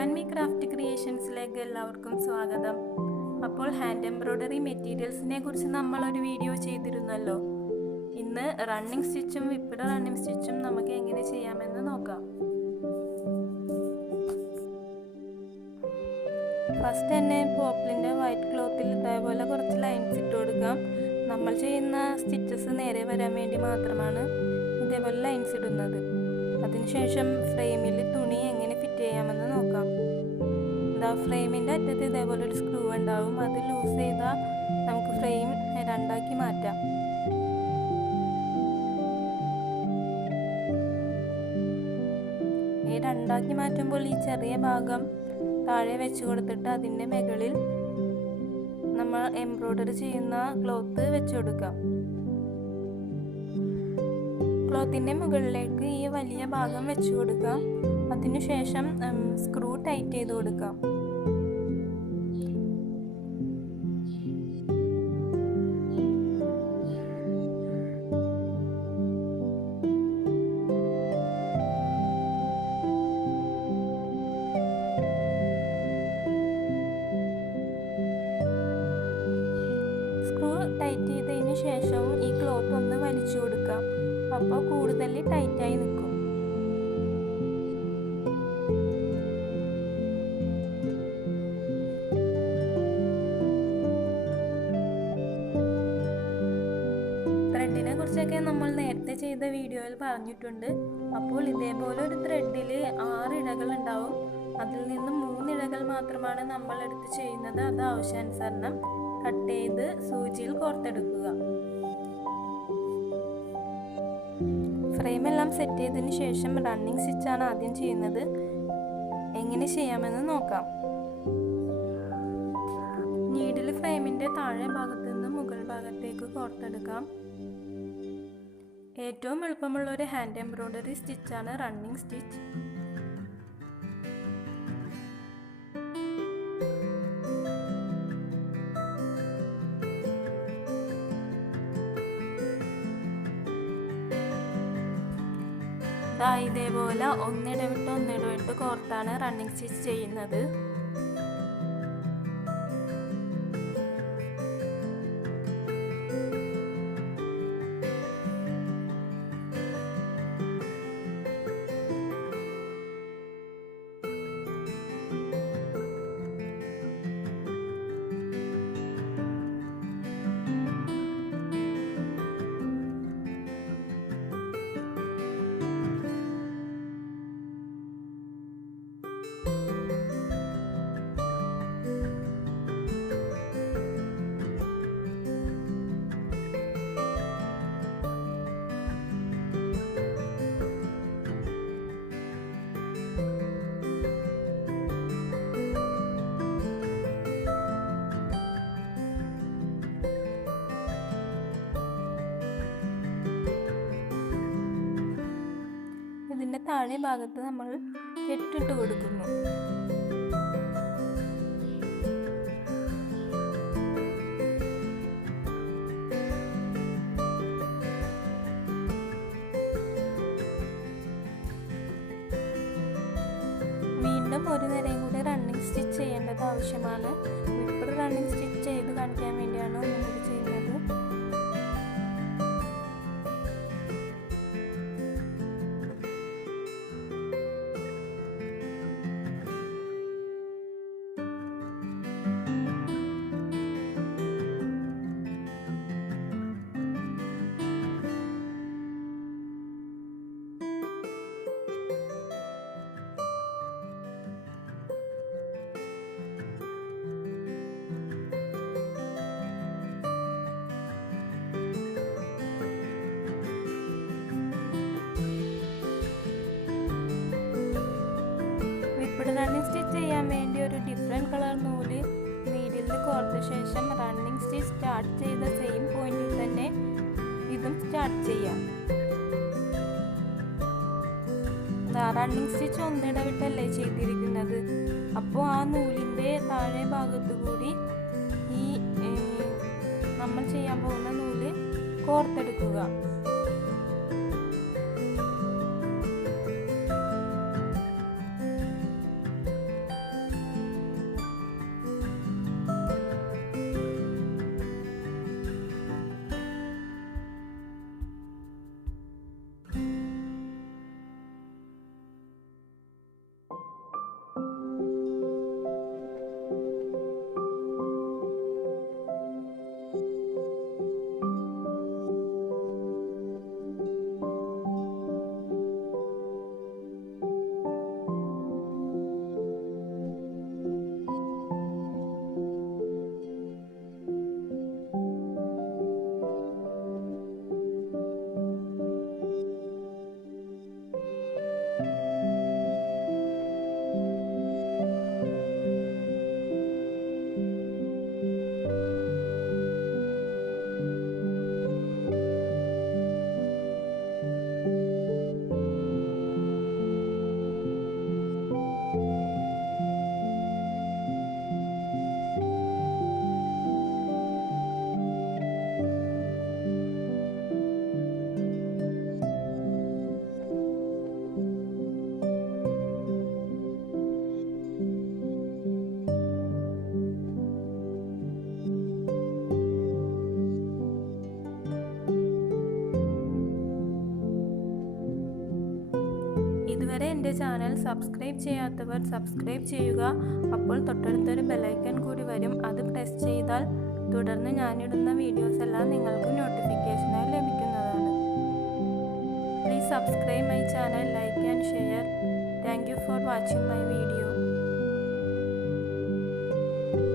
And me craft ക്രിയേഷൻസിലേക്ക് എല്ലാവർക്കും സ്വാഗതം. അപ്പോൾ ഹാൻഡ് എംബ്രോയ്ഡറി മെറ്റീരിയൽസിനെ കുറിച്ച് നമ്മളൊരു വീഡിയോ ചെയ്തിരുന്നല്ലോ. ഇന്ന് റണ്ണിങ് സ്റ്റിച്ചും വിപ്പിഡ് റണ്ണിങ് സ്റ്റിച്ചും നമുക്ക് എങ്ങനെ ചെയ്യാമെന്ന് നോക്കാം. ഫസ്റ്റ് തന്നെ പോപ്പിളിൻ്റെ വൈറ്റ് ക്ലോത്തിൽ ഇതേപോലെ കുറച്ച് ലൈൻസ് ഇട്ട് കൊടുക്കാം. നമ്മൾ ചെയ്യുന്ന സ്റ്റിച്ചസ് നേരെ വരാൻ വേണ്ടി മാത്രമാണ് ഇതേപോലെ ലൈൻസ് ഇടുന്നത്. അതിനുശേഷം ഫ്രെയിമിൽ തുണി എങ്ങനെ ഫിറ്റ് ചെയ്യാമെന്ന് നോക്കാം. ഫ്രെയിമിൻ്റെ അറ്റത്ത് ഇതേപോലെ ഒരു സ്ക്രൂ ഉണ്ടാവും. അത് ലൂസ് ചെയ്താൽ നമുക്ക് ഫ്രെയിം രണ്ടാക്കി മാറ്റാം. ഈ രണ്ടാക്കി മാറ്റുമ്പോൾ ഈ ചെറിയ ഭാഗം താഴെ വെച്ച് കൊടുത്തിട്ട് അതിൻ്റെ മുകളിൽ നമ്മൾ എംബ്രോയ്ഡറി ചെയ്യുന്ന ക്ലോത്ത് വെച്ച് കൊടുക്കാം. ക്ലോത്തിൻ്റെ മുകളിലേക്ക് ഈ വലിയ ഭാഗം വെച്ച് കൊടുക്കാം. അതിനുശേഷം സ്ക്രൂ ടൈറ്റ് ചെയ്ത് കൊടുക്കാം. സ്ക്രൂ ടൈറ്റ് ചെയ്തതിന് ശേഷം ഈ ക്ലോത്ത് ഒന്ന് വലിച്ചു കൊടുക്കാം. അപ്പോൾ കൂടുതൽ ടൈറ്റായി നിൽക്കും. ത്രെഡിനെ കുറിച്ചൊക്കെ നമ്മൾ നേരത്തെ ചെയ്ത വീഡിയോയിൽ പറഞ്ഞിട്ടുണ്ട്. അപ്പോൾ ഇതേപോലെ ഒരു ത്രെഡിൽ 6 ഇഴകൾ ഉണ്ടാവും. അതിൽ നിന്ന് 3 ഇഴകൾ മാത്രമാണ് നമ്മൾ എടുത്ത് ചെയ്യുന്നത്. അത് ആവശ്യാനുസരണം കട്ട് ചെയ്ത് സൂചിയിൽ കോർത്തെടുക്കുക. ഫ്രെയിമെല്ലാം സെറ്റ് ചെയ്തതിന് ശേഷം റണ്ണിങ് സ്റ്റിച്ചാണ് ആദ്യം ചെയ്യുന്നത്. എങ്ങനെ ചെയ്യാമെന്ന് നോക്കാം. നീഡിൽ ഫ്രെയിമിൻ്റെ താഴെ ഭാഗത്തു നിന്ന് മുകൾ ഭാഗത്തേക്ക് കോർത്തെടുക്കാം. ഏറ്റവും എളുപ്പമുള്ള ഒരു ഹാൻഡ് എംബ്രോയ്ഡറി സ്റ്റിച്ചാണ് റണ്ണിങ് സ്റ്റിച്ച്. ഇതേപോലെ ഒന്നിടവിട്ട് കോർത്താണ് റണ്ണിങ് സ്റ്റിച്ച് ചെയ്യുന്നത്. ഇതിൻ്റെ താഴെ ഭാഗത്ത് നമ്മൾ കെട്ടിട്ട് കൊടുക്കുന്നു. വീണ്ടും ഒരു നിരയും കൂടി റണ്ണിങ് സ്റ്റിച്ച് ചെയ്യേണ്ടത് ആവശ്യമാണ്. ഇപ്പോൾ റണ്ണിങ് സ്റ്റിച്ച് ചെയ്ത് കാണിക്കാൻ വേണ്ടിയാണ് ഒന്നുകൂടി ചെയ്യുന്നത്. റണ്ണിങ് സ്റ്റിച്ച് ചെയ്യാൻ വേണ്ടി ഒരു ഡിഫറെൻറ്റ് കളർ നൂല് നീഡിൽ കോർത്ത ശേഷം റണ്ണിങ് സ്റ്റിച്ച് സ്റ്റാർട്ട് ചെയ്ത സെയിം പോയിന്റിൽ തന്നെ ഇതും സ്റ്റാർട്ട് ചെയ്യാം. റണ്ണിങ് സ്റ്റിച്ച് ഒന്നിടവിട്ടല്ലേ ചെയ്തിരിക്കുന്നത്. അപ്പോൾ ആ നൂലിൻ്റെ താഴെ ഭാഗത്തു കൂടി ഈ നമ്മൾ ചെയ്യാൻ പോകുന്ന നൂല് കോർത്തെടുക്കുക. ഇതുവരെ എൻ്റെ ചാനൽ സബ്സ്ക്രൈബ് ചെയ്യാത്തവർ സബ്സ്ക്രൈബ് ചെയ്യുക. അപ്പോൾ തൊട്ടടുത്തൊരു ബെല്ലൈക്കൺ കൂടി വരും. അത് പ്രസ് ചെയ്താൽ തുടർന്ന് ഞാനിടുന്ന വീഡിയോസ് എല്ലാം നിങ്ങൾക്ക് നോട്ടിഫിക്കേഷനായി ലഭിക്കുന്നതാണ്. Please subscribe my channel, like and share. Thank you for watching my video.